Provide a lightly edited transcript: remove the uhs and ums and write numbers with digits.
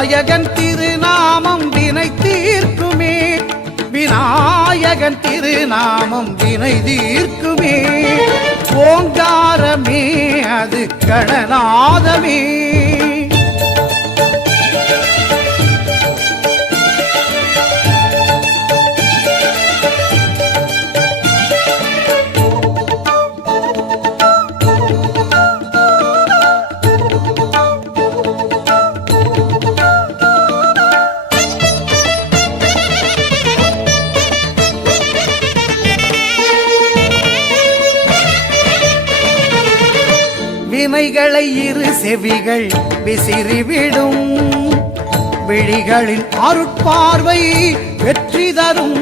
விநாயகன் திருநாமம் வினை தீர்க்குமே, விநாயகன் திருநாமம் வினை தீர்க்குமே. ஓங்காரமே அது கணநாதமே. வினைகளை இரு செவிகள் விசிறிவிடும், விழிகளின் அருட்பார்வை வெற்றி தரும்.